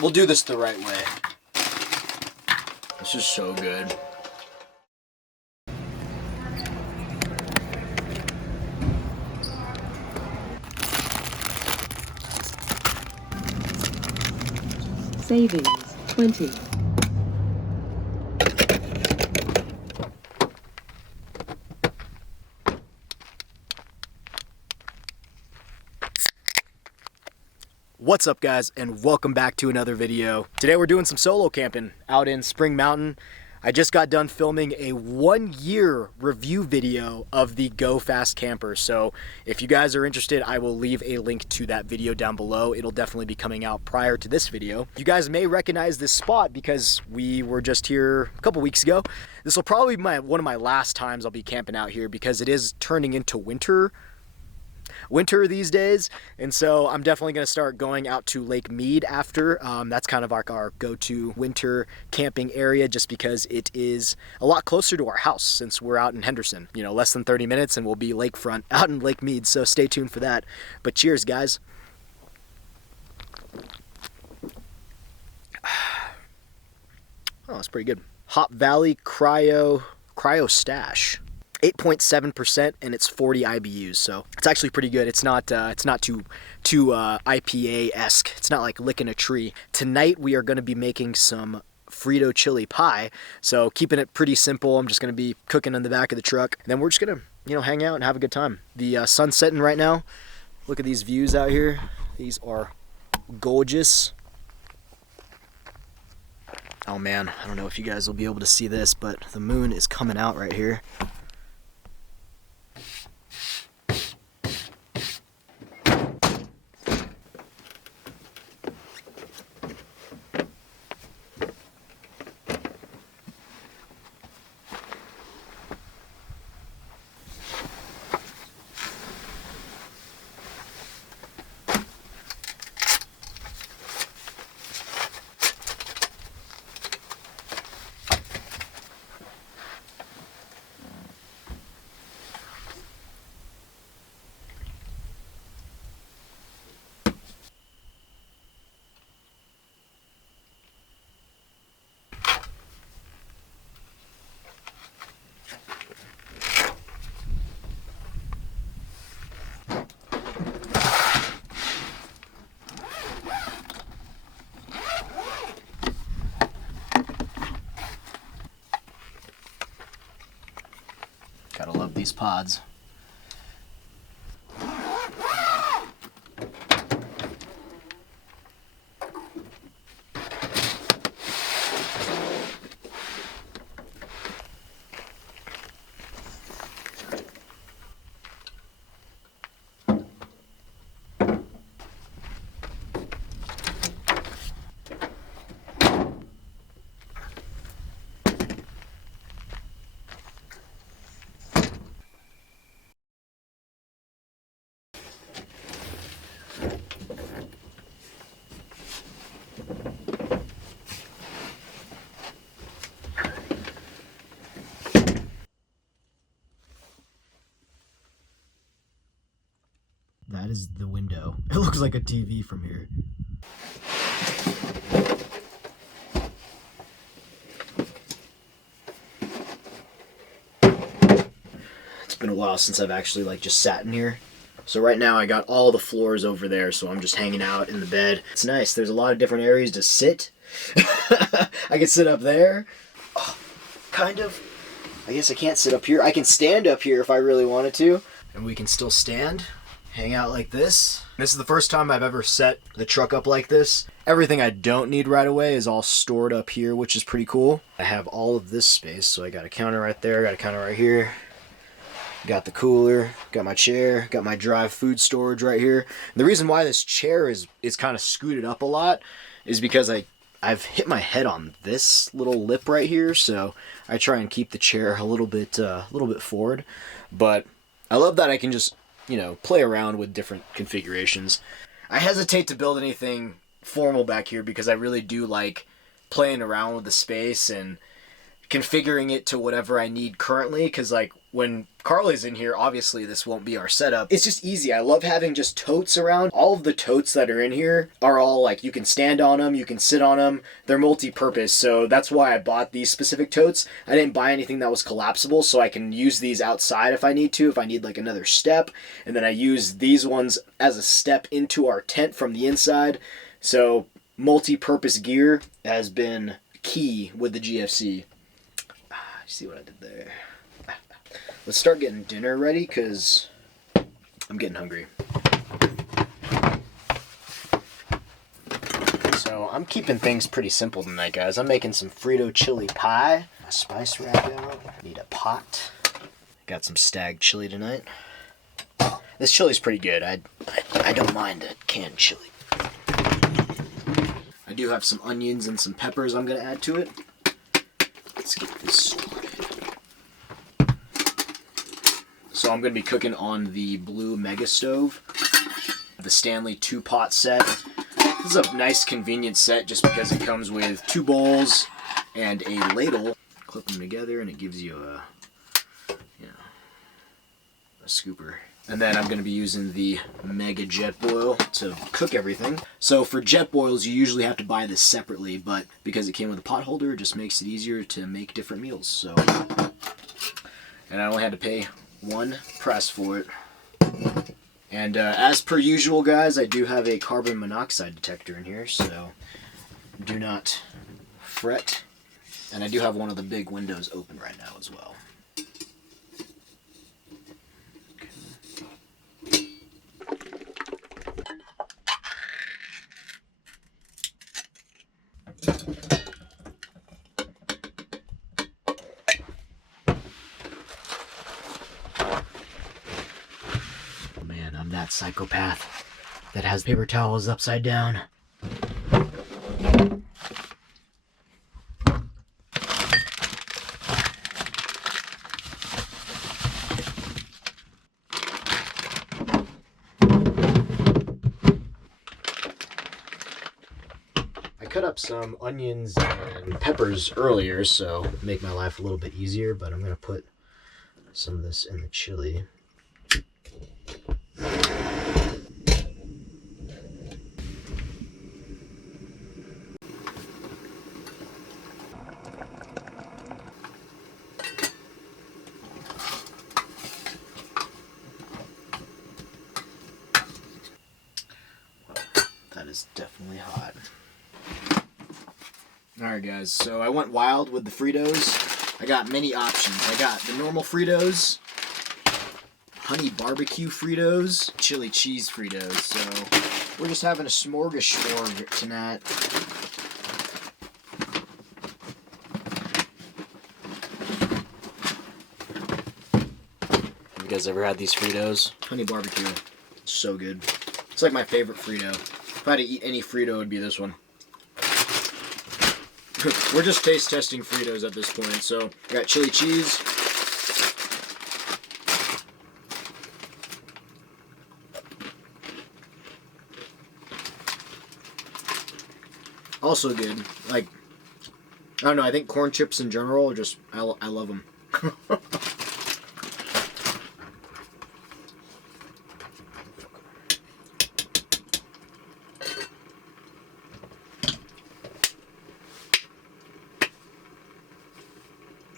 We'll do this the right way. This is so good. Savings 20. What's up, guys, and welcome back to another video. Today we're doing some solo camping out in Spring Mountain. I just got done filming a 1-year review video of the Go Fast camper. So if you guys are interested, I will leave a link to that video down below. It'll definitely be coming out prior to this video. You guys may recognize this spot because we were just here a couple weeks ago. This will probably be one of my last times I'll be camping out here because it is turning into winter these days, and so I'm definitely going to start going out to Lake Mead after. That's kind of our go-to winter camping area just because it is a lot closer to our house since we're out in Henderson. You know, less than 30 minutes and we'll be lakefront out in Lake Mead, so stay tuned for that. But cheers, guys. Oh, that's pretty good. Hop Valley Cryo Stash. 8.7% and it's 40 IBUs, so it's actually pretty good. It's not too IPA-esque. It's not like licking a tree. Tonight we are going to be making some Frito Chili Pie, so keeping it pretty simple. I'm just going to be cooking in the back of the truck, and then we're just going to, you know, hang out and have a good time. The sun's setting right now. Look at these views out here. These are gorgeous. Oh man, I don't know if you guys will be able to see this, but the moon is coming out right here. Gotta love these pods. That is the window. It looks like a TV from here. It's been a while since I've actually just sat in here. So right now I got all the floors over there, so I'm just hanging out in the bed. It's nice. There's a lot of different areas to sit. I can sit up there. Oh, kind of. I guess I can't sit up here. I can stand up here if I really wanted to. And we can still stand. Hang out like this. This is the first time I've ever set the truck up like this. Everything I don't need right away is all stored up here, which is pretty cool. I have all of this space, so I got a counter right there, got a counter right here. Got the cooler, got my chair, got my dry food storage right here. And the reason why this chair is kind of scooted up a lot is because I've hit my head on this little lip right here, so I try and keep the chair a little bit forward. But I love that I can just, you know, play around with different configurations. I hesitate to build anything formal back here because I really do like playing around with the space and configuring it to whatever I need currently, because like when Carly's in here, obviously this won't be our setup. It's just easy. I love having just totes around. All of the totes that are in here are all like, you can stand on them, you can sit on them. They're multi-purpose, so that's why I bought these specific totes. I didn't buy anything that was collapsible, so I can use these outside if I need to, if I need like another step. And then I use these ones as a step into our tent from the inside. So multi-purpose gear has been key with the GFC. See what I did there? Let's start getting dinner ready because I'm getting hungry. So I'm keeping things pretty simple tonight, guys. I'm making some Frito Chili Pie. My spice rack out. Need a pot. Got some stag chili tonight. This chili's pretty good. I don't mind a canned chili. I do have some onions and some peppers I'm going to add to it. Let's get this started. So I'm going to be cooking on the blue mega stove, the Stanley 2-pot set. This is a nice convenient set just because it comes with 2 bowls and a ladle. Clip them together and it gives you a scooper. And then I'm going to be using the Mega Jet Boil to cook everything. So for jet boils, you usually have to buy this separately, but because it came with a pot holder, it just makes it easier to make different meals. So, and I only had to pay 1 press for it. And as per usual, guys, I do have a carbon monoxide detector in here, so do not fret. And I do have one of the big windows open right now as well. That psychopath that has paper towels upside down. I cut up some onions and peppers earlier, so make my life a little bit easier, but I'm going to put some of this in the chili. That is definitely hot. Alright guys, so I went wild with the Fritos. I got many options. I got the normal Fritos, honey barbecue Fritos, chili cheese Fritos. So we're just having a smorgasbord tonight. You guys ever had these Fritos? Honey barbecue. It's so good. It's like my favorite Frito. If I had to eat any Frito, it would be this one. We're just taste testing Fritos at this point. So, I got chili cheese. Also good. Like, I don't know, I think corn chips in general are just, I love them.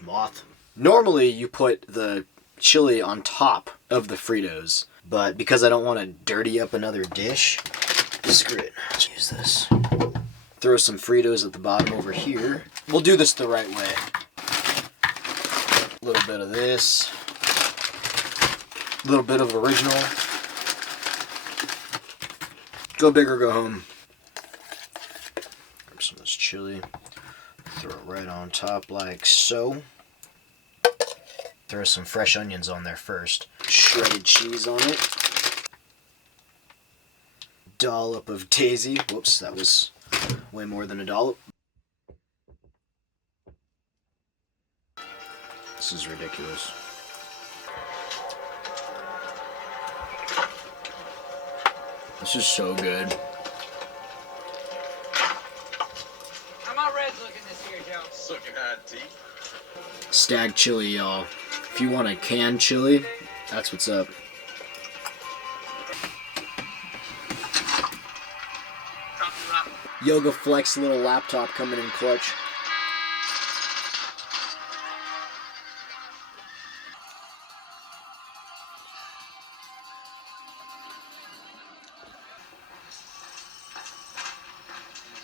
Moth. Normally you put the chili on top of the Fritos, but because I don't want to dirty up another dish, screw it. Let's use this. Throw some Fritos at the bottom over here. We'll do this the right way. A little bit of this. A little bit of original. Go big or go home. Grab some of this chili. Throw it right on top like so. Throw some fresh onions on there first. Shredded cheese on it. Dollop of daisy. Whoops, that was way more than a dollop. This is ridiculous. This is so good. How my reds looking this year, Joe? Looking hot, T. Stag chili, y'all. If you want a canned chili, that's what's up. Yoga Flex little laptop coming in clutch.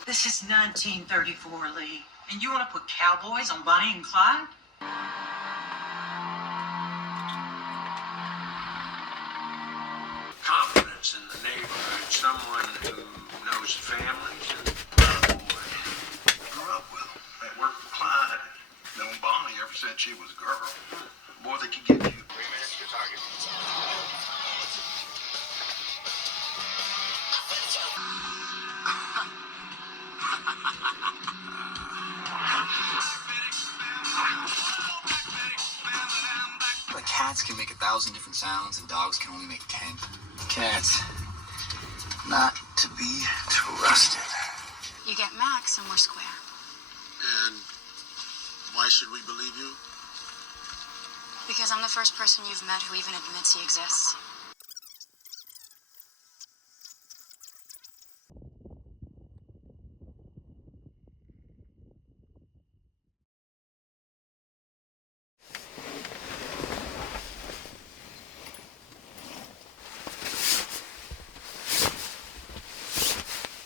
This is 1934, Lee, and you want to put cowboys on Bonnie and Clyde? Confidence in the neighborhood, someone who knows the families, and oh boy, grew up with them. They worked with Clyde, known Bonnie ever since she was a girl. Boy, they could give you 3 minutes to target. But cats can make 1,000 different sounds and dogs can only make 10. Cats, not to be trusted. You get Max and we're square. And why should we believe you? Because I'm the first person you've met who even admits he exists.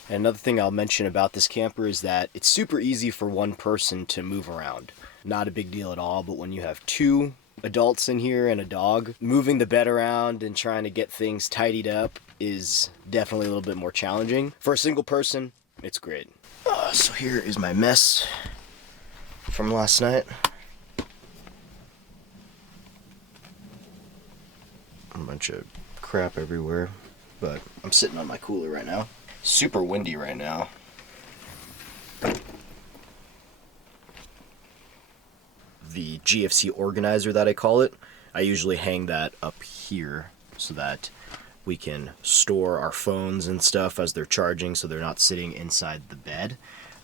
Another thing I'll mention about this camper is that it's super easy for one person to move around. Not a big deal at all, but when you have 2 adults in here and a dog, moving the bed around and trying to get things tidied up is definitely a little bit more challenging. For a single person, it's great. So here is my mess from last night. A bunch of crap everywhere, but I'm sitting on my cooler right now. Super windy right now. The GFC organizer that I call it, I usually hang that up here so that we can store our phones and stuff as they're charging so they're not sitting inside the bed.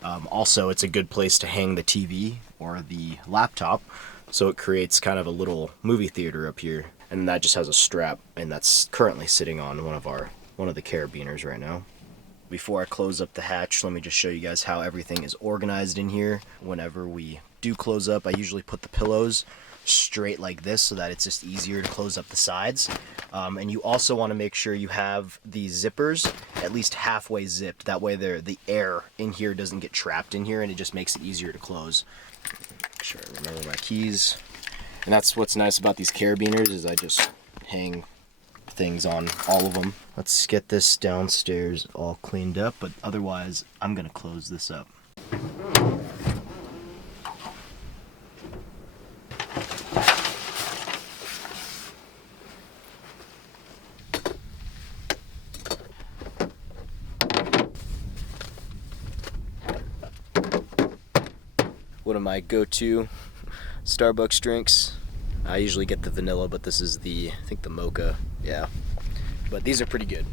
Also, it's a good place to hang the TV or the laptop, so it creates kind of a little movie theater up here. And that just has a strap, and that's currently sitting on one of the carabiners right now. Before I close up the hatch, let me just show you guys how everything is organized in here. Whenever we do close up, I usually put the pillows straight like this so that it's just easier to close up the sides. And you also want to make sure you have the zippers at least halfway zipped. That way the air in here doesn't get trapped in here and it just makes it easier to close. Make sure I remember my keys. And that's what's nice about these carabiners is I just hang things on all of them. Let's get this downstairs all cleaned up, but otherwise I'm gonna close this up. One of my go-to Starbucks drinks. I usually get the vanilla, but this is I think the mocha, yeah. But these are pretty good.